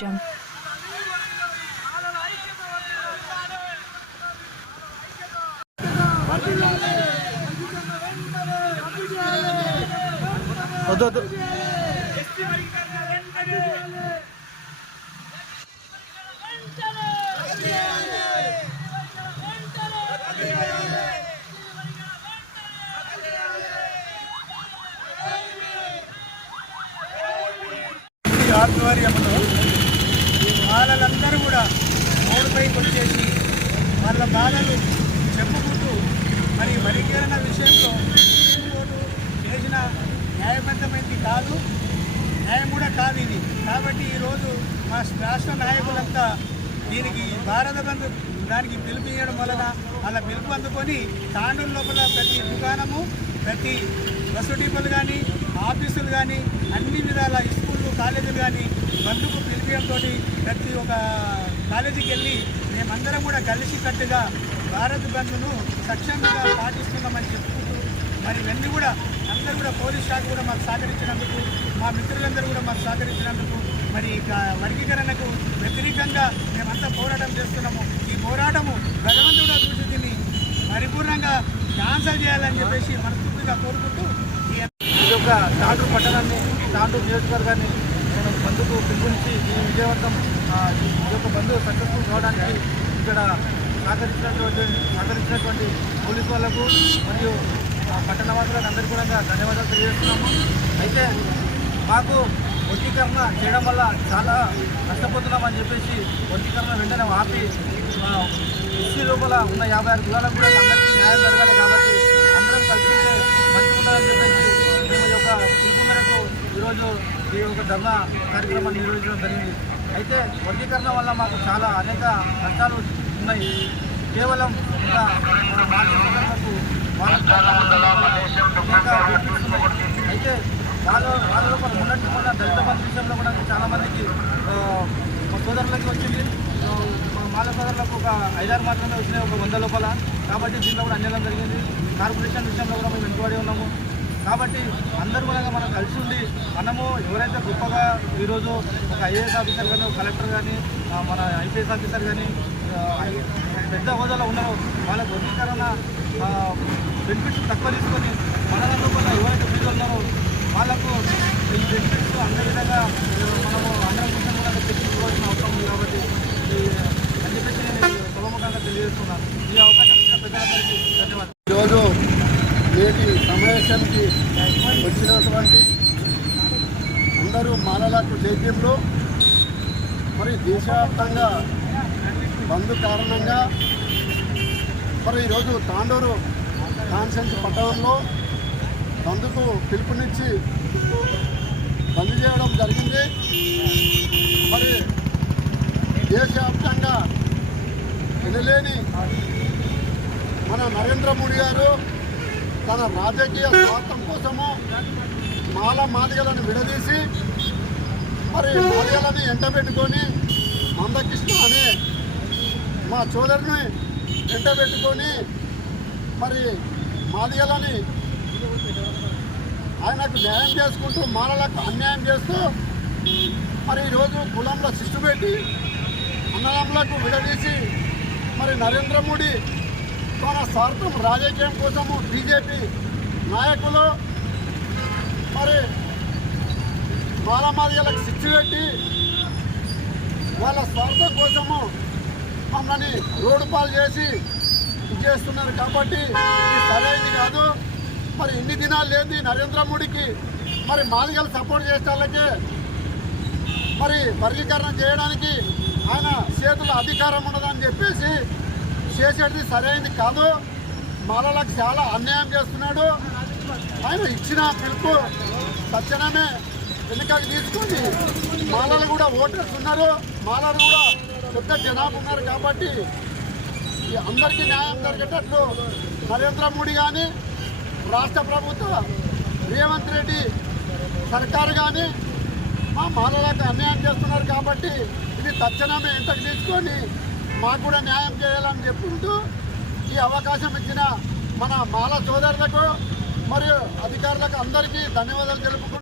సాధించాం వద్దు ఆధ్వర్యంలో వాళ్ళందరూ కూడా రోడ్డుపైకి వచ్చేసి వాళ్ళ బాధలు చెప్పుకుంటూ మరి వర్గీకరణ విషయంలో సుప్రీంకోర్టు చేసిన న్యాయబద్ధమైంది కాదు. న్యాయం కూడా కాదు ఇది. కాబట్టి ఈరోజు మా రాష్ట్ర నాయకులంతా దీనికి భారత బంధు దానికి పిలుపు ఇవ్వడం వలన అలా పిలుపు అందుకొని తాండూరు లోపల ప్రతి దుకాణము ప్రతి బస్సు డిపోలు కానీ ఆఫీసులు కానీ అన్ని విధాల స్కూల్ కాలేజీలు కానీ బంధుకు పిలిపియంతో ప్రతి ఒక్క కాలేజీకి వెళ్ళి మేమందరం కూడా కలిసి కట్టుగా భారత్ బంధును సక్షమంగా పాటిస్తున్నామని చెప్పుకుంటూ మరి ఇవన్నీ కూడా అందరూ కూడా పోలీస్ శాఖ కూడా మాకు సహకరించినందుకు మా మిత్రులందరూ కూడా మాకు సహకరించినందుకు మరి వర్గీకరణకు వ్యతిరేకంగా మేమంతా పోరాటం చేస్తున్నాము. ఈ పోరాటము భగవంతుడు చూసి దీన్ని పరిపూర్ణంగా క్యాన్సల్ చేయాలని చెప్పేసి మనస్ఫూర్తిగా కోరుకుంటూ ఈ యొక్క తాండ్రు పట్టణాన్ని తాండ్రు నియోజకవర్గాన్ని బంధుకు పిలుపునిచ్చి ఈ విజయవంతం ఈ యొక్క బంధు సక్సెస్ఫుల్ కావడానికి ఇక్కడ సహకరించినటువంటి సహకరించినటువంటి పోలీసు వాళ్ళకు మరియు పట్టణ వాసులకు అందరికీ కూడా ధన్యవాదాలు తెలియజేస్తున్నాము. అయితే మాకు వర్గీకరణ చేయడం వల్ల చాలా నష్టపోతున్నామని చెప్పేసి వర్గీకరణ వెంటనే ఆపి ఎస్సీ లోపల ఉన్న యాభై ఆరు కులాలకు కూడా అందరికీ న్యాయం జరగాలి కాబట్టి అందరం కలిసి ఉంటే మంచిగుంటుందని చెప్పేసి మేము ఈ యొక్క పిలుపు మేరకు ఈరోజు ఈ ధర్నా కార్యక్రమాన్ని నిర్వహించడం జరిగింది. అయితే వర్గీకరణ వల్ల మాకు చాలా అనేక నష్టాలు ఉన్నాయి. కేవలం ఇంకా మన అయితే వాళ్ళ వాళ్ళ లోపల ఉన్నట్టు కూడా దళిత బంధు విషయంలో కూడా చాలా మందికి సోదరులకి వచ్చింది. మా మాల సోదరులకు ఒక ఐదారు మాత్రమే వచ్చినాయి ఒక వంద లోపల. కాబట్టి దీంట్లో కూడా అన్యాయం జరిగింది. కార్పొరేషన్ విషయంలో కూడా మేము వెనుకబడి ఉన్నాము. కాబట్టి అందరూ కూడా మనం కలిసి ఉండి మనము ఎవరైతే గొప్పగా ఈరోజు ఒక ఐఏఎస్ ఆఫీసర్ కానీ ఒక కలెక్టర్ కానీ మన ఐపీఎస్ ఆఫీసర్ కానీ పెద్ద హోదాలో ఉన్నారో వాళ్ళ వర్గీకరణ బెనిఫిట్స్ తక్కువ తీసుకొని మన లోపల ఎవరైతే ఫీజు ఉన్నారో వాళ్ళకు ఈ బెనిఫిట్స్ అందరి విధంగా మనము అందరం కోసం కూడా తెచ్చుకోవాల్సిన అవసరం ఉంది కాబట్టి ఈ అని చెప్పేసి నేను సభముఖంగా తెలియజేస్తున్నాను. ఈ అవకాశం ఇచ్చిన పెద్దలందరికీ సమావేశానికి వచ్చినటువంటి అందరూ మాలలకు జైత్యంలో మరి దేశవ్యాప్తంగా బంద్ కారణంగా మరి ఈరోజు తాండూరు కాన్సెన్స్ పట్టణంలో బంద్కు పిలుపునిచ్చి బంద్ చేయడం జరిగింది. మరి దేశవ్యాప్తంగా వినలేని మన నరేంద్ర మోడీ గారు తన రాజకీయ స్వార్థం కోసము మాల మాదిగలను విడదీసి మరి మాదిగలను ఎంటబెట్టుకొని మందకృష్ణ అనే మా చోదరిని ఎంటబెట్టుకొని మరి మాదిగలని ఆయనకు న్యాయం చేసుకుంటూ మాలలకు అన్యాయం చేస్తూ మరి ఈరోజు కులంలో శిష్టు పెట్టి అన్నదమ్ములకు విడదీసి మరి నరేంద్ర మోడీ తన స్వార్థం రాజకీయం కోసము బీజేపీ నాయకులు మరి మాలమాదిగలకు శిక్ష పెట్టి వాళ్ళ స్వార్థం కోసము మమ్మల్ని రోడ్డు పాలు చేసి చేస్తున్నారు కాబట్టి ఇది సరైనది కాదు. మరి ఇన్ని దినాలు లేని నరేంద్ర మోడీకి మరి మాదిగలు సపోర్ట్ చేసే మరి వర్గీకరణ చేయడానికి ఆయన చేతుల అధికారం ఉన్నదని చెప్పేసి చేసేది సరైనది కాదు. మాలలకు చాలా అన్యాయం చేస్తున్నాడు. ఆయన ఇచ్చిన పిలుపు తక్షణమే వెనుకకు తీసుకొని మాలలు కూడా ఓటర్స్ ఉన్నారు. మాలలు కూడా పెద్ద జనాభా ఉన్నారు కాబట్టి అందరికీ న్యాయం జరిగేటట్లు నరేంద్ర మోడీ కానీ రాష్ట్ర ప్రభుత్వ రేవంత్ రెడ్డి సర్కారు కానీ మా మాలలకు అన్యాయం చేస్తున్నారు కాబట్టి ఇది తక్షణమే ఇంతకు తీసుకొని మాకు కూడా న్యాయం చేయాలని చెప్పుకుంటూ ఈ అవకాశం ఇచ్చిన మన మాల సోదరులకు మరియు అధికారులకు అందరికీ ధన్యవాదాలు తెలుపుకుంటూ